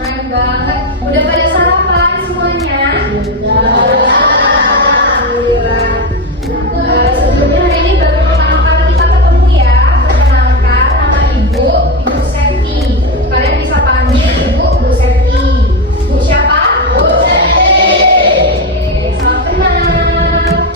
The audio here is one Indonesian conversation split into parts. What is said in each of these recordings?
Keren banget. Udah pada sarapan semuanya? Alhamdulillah. Sebelumnya hari ini baru pertama kali kita ketemu ya. Perkenalkan, nama Ibu Septi. Kalian bisa panggil Bu Septi. Bu siapa? Bu Septi. Oke, salam kenal.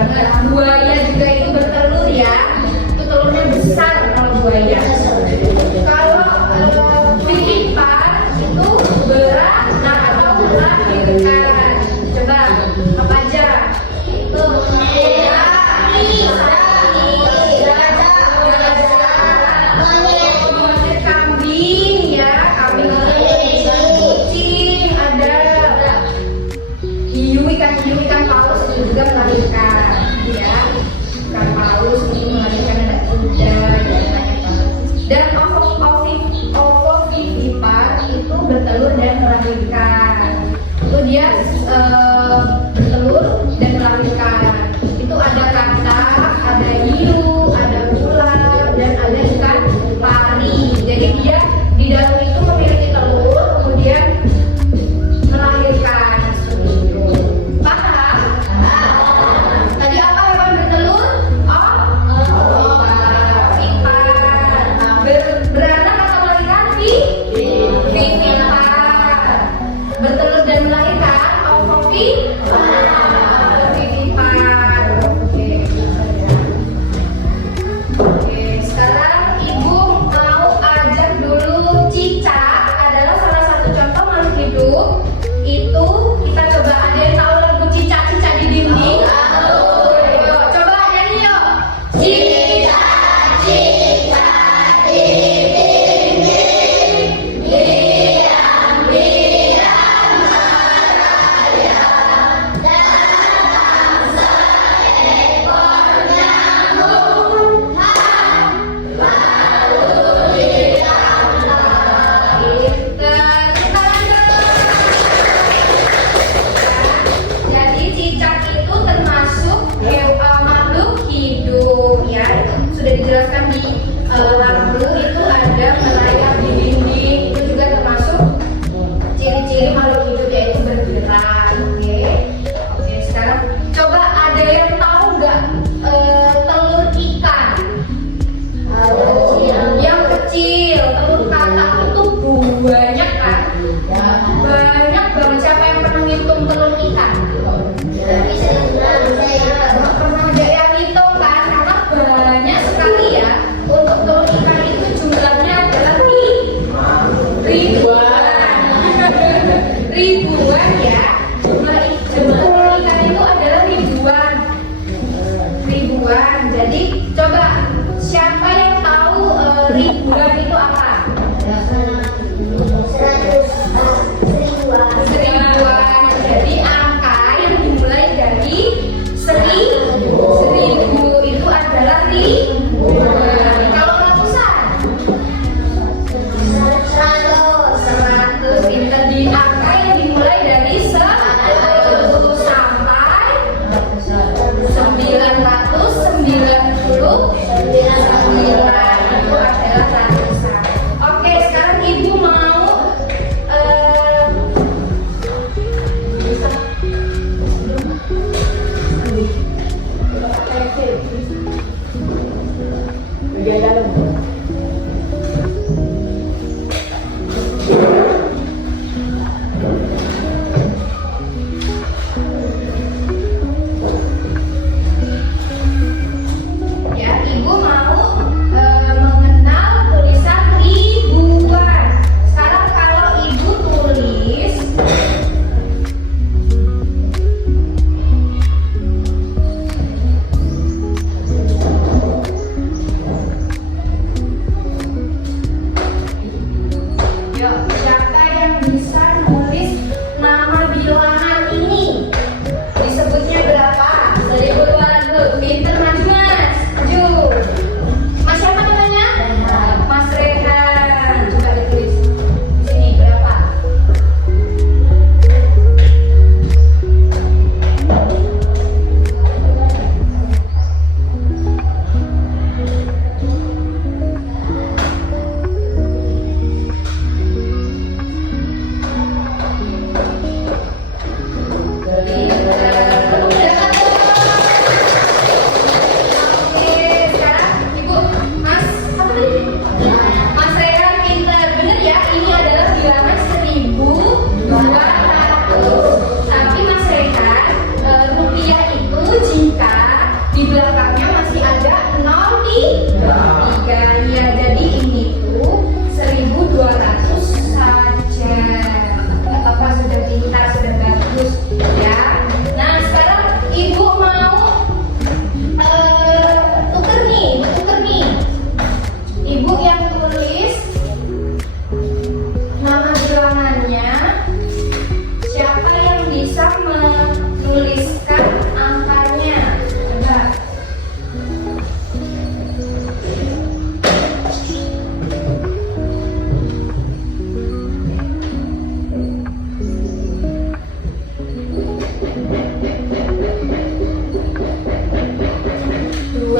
banget. Buaya juga itu bertelur ya. Itu telurnya besar kalau buaya. Kalau titipan itu beranak atau melahirkan. Coba apa aja? Itu kambing ya, kambing kucing ada. Hiu, ikan paus itu juga melahirkan ya. Ikan paus itu melahirkan, ada kuda, dan banyak banget.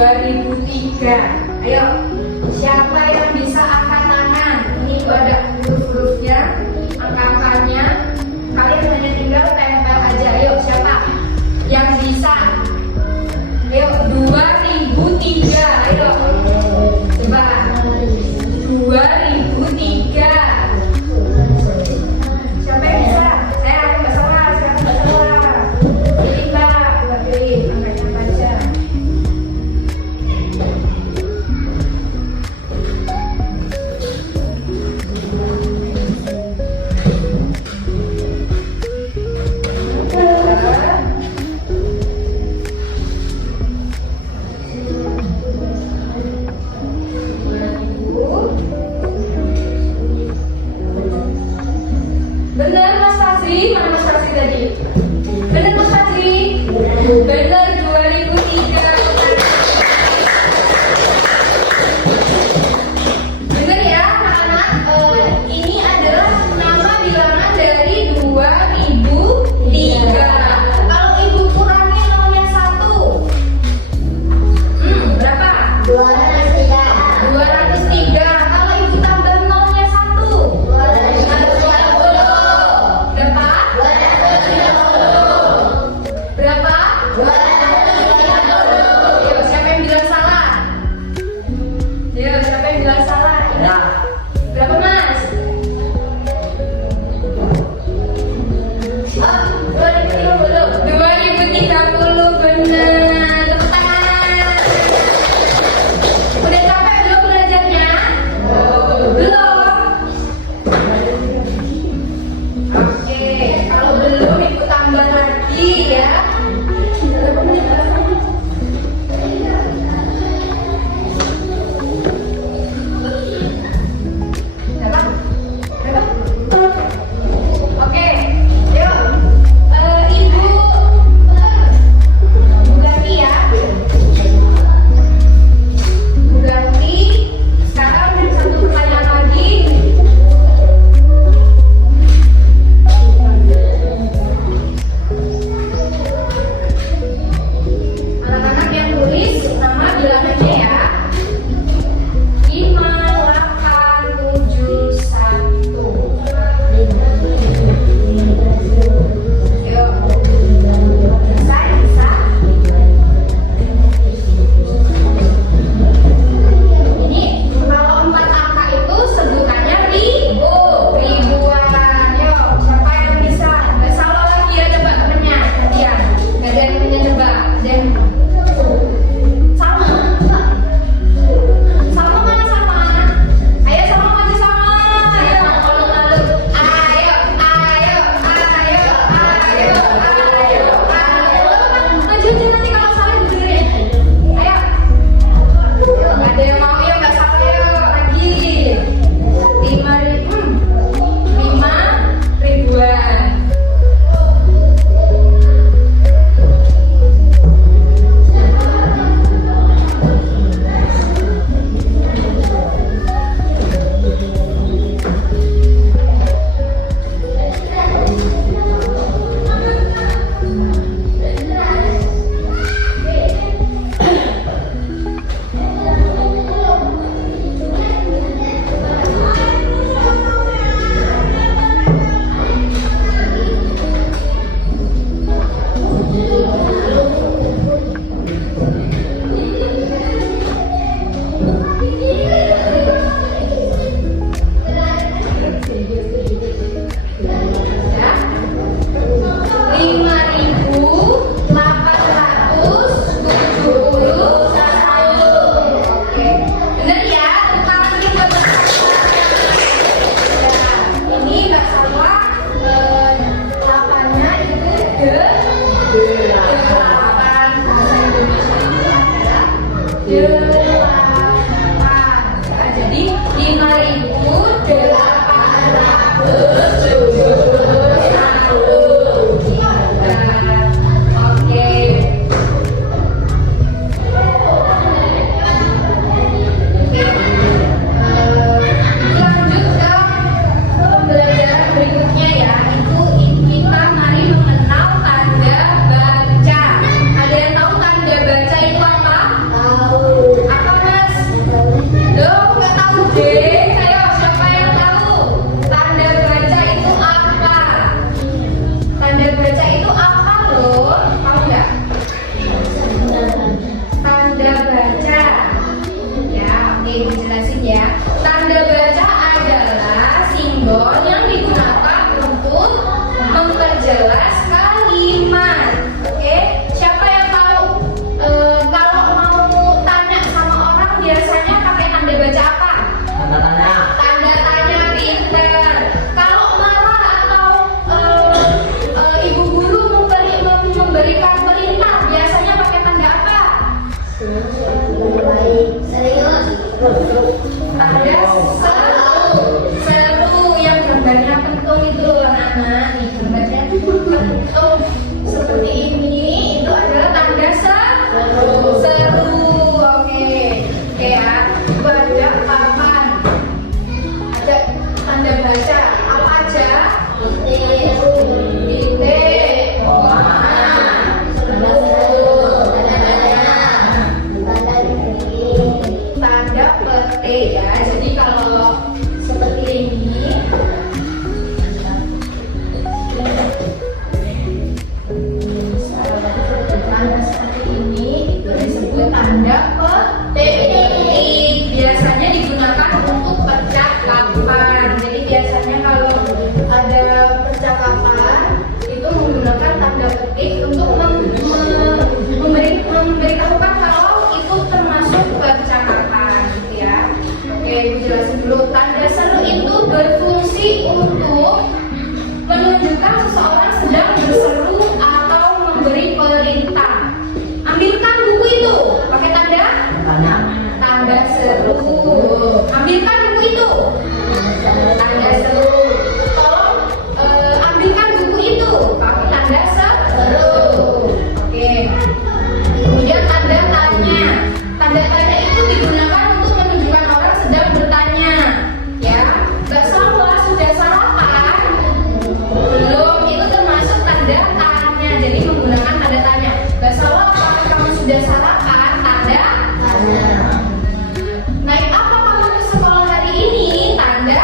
2003. Ayo, siapa yang bisa angkat tangan? Ini tuh ada huruf-hurufnya, angka-angkanya. Kalian hanya tinggal tempel aja. Ayo, siapa yang bisa? Ayo, 2003. Ayo, coba 2003. Siapa yang bisa? Saya nggak salah. Siapa nggak salah? Pilih Mbak, coba pilih angkanya aja. Benar Mas Fazri, mana Mas Fazri tadi? Benar Mas Fazri? Benar 2003. Benar ya anak-anak, ini adalah nama bilangan dari 2003. Kalau ibu kurangi nolnya 1, berapa? 203. 203. Kalau ibu tambah nolnya 1, 220. Berapa? 230. Berapa? 230. Yo, siapa yang bilang salah? Yo, siapa yang bilang salah? Ya. Berapa Mas? 2030 benar. Tepuk tangan. Udah capek belum belajarnya? Belum. Oke, kalau belum ibu tambah lagi ya. Berapa? Berapa? Oke, yuk. Ibu ganti ya. Ganti. Sekarang ada satu pertanyaan lagi. Anak-anak yang tulis nama bilangannya ya. 5, 8, 7, 1. Ayo. Bisa, bisa. Ini kalau 4 angka itu sebutannya ribuan. Yuk, siapa yang bisa? Nggak salah lagi ya, coba temennya. Gantian. Nggak ada yang temennya coba. Dan sama. Sama mana sama? Ayo sama maju sama. Ayo malu-malu. Ayo. Maju aja nanti kalau salah didengerin. Ayo. Nggak ada yang mau ya, nggak salah ya. Lagi. 5 ribuan. Tanda seru. Seru yang gambarnya pentung itu loh anak-anak. Nih gambarnya pentung seperti ini. Itu adalah tanda seru. Seru. Oke. Oke ya. Coba ada papan. Ada tanda baca. Apa aja? Titik. Tanda petik ya. Jadi kalau seperti ini tanda seperti ini itu disebut tanda petik. Biasanya digunakan untuk percakapan. Jadi biasanya kalau ada percakapan itu menggunakan tanda petik untuk memberitahukan kalau itu termasuk percakapan gitu ya. Oke, ibu jelasin dulu. Tanda seru itu berfungsi untuk menunjukkan seseorang sedang berseru atau memberi perintah. Ambilkan buku itu. Pakai tanda? Tanda seru. Ambilkan buku itu. Tanda seru. Tolong ambilkan buku itu. Pakai tanda seru. Oke. Kemudian tanda tanya. Tanda tanya itu digunakan untuk menunjukkan orang sedang bertanya. Ya, Mbak Salwa sudah sarapan? Belum, itu termasuk tanda tanya. Jadi menggunakan tanda tanya. Mbak Salwa, apakah kamu sudah sarapan? Tanda tanya. Naik apa kamu ke sekolah hari ini? Tanda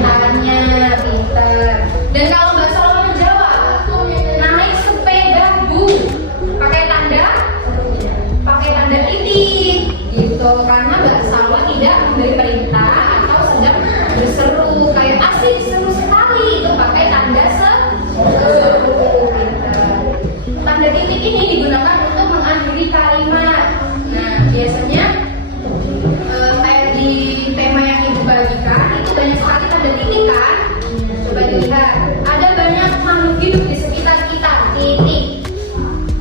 tanya. Pinter. Dan kalau Mbak Salwa menjawab, naik sepeda Bu. Pakai tanda titik gitu, karena Mbak Salwa tidak memberi perintah atau sedang berseru. Kayak asik, seru sekali, itu pakai tanda seru. Tanda titik ini digunakan untuk mengakhiri kalimat. Nah, biasanya kayak di tema yang ibu bagikan itu banyak sekali tanda titik kan. Coba dilihat, ada banyak makhluk hidup di sekitar kita. Titik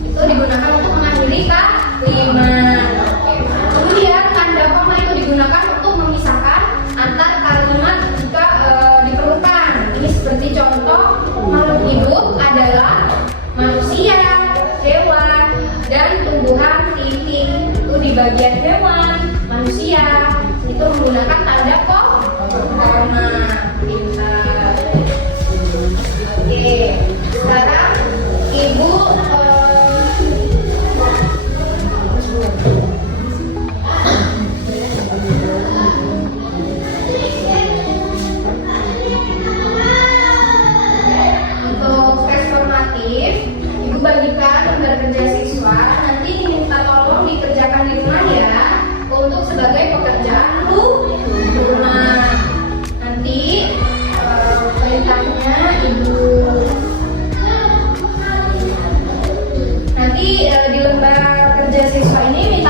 itu digunakan untuk mengakhiri kalimat. Kemudian tanda koma itu digunakan untuk memisahkan antar kalimat jika diperlukan. Ini seperti contoh, makhluk hidup adalah manusia, hewan, dan tumbuhan. Titik itu di bagian hewan, manusia itu menggunakan tanda koma. Pintar. Oke, sekarang ibu ibu bagikan lembar kerja siswa, nanti minta tolong dikerjakan di rumah ya, untuk sebagai pekerjaan rumah. Nanti perintahnya ibu nanti di lembar kerja siswa ini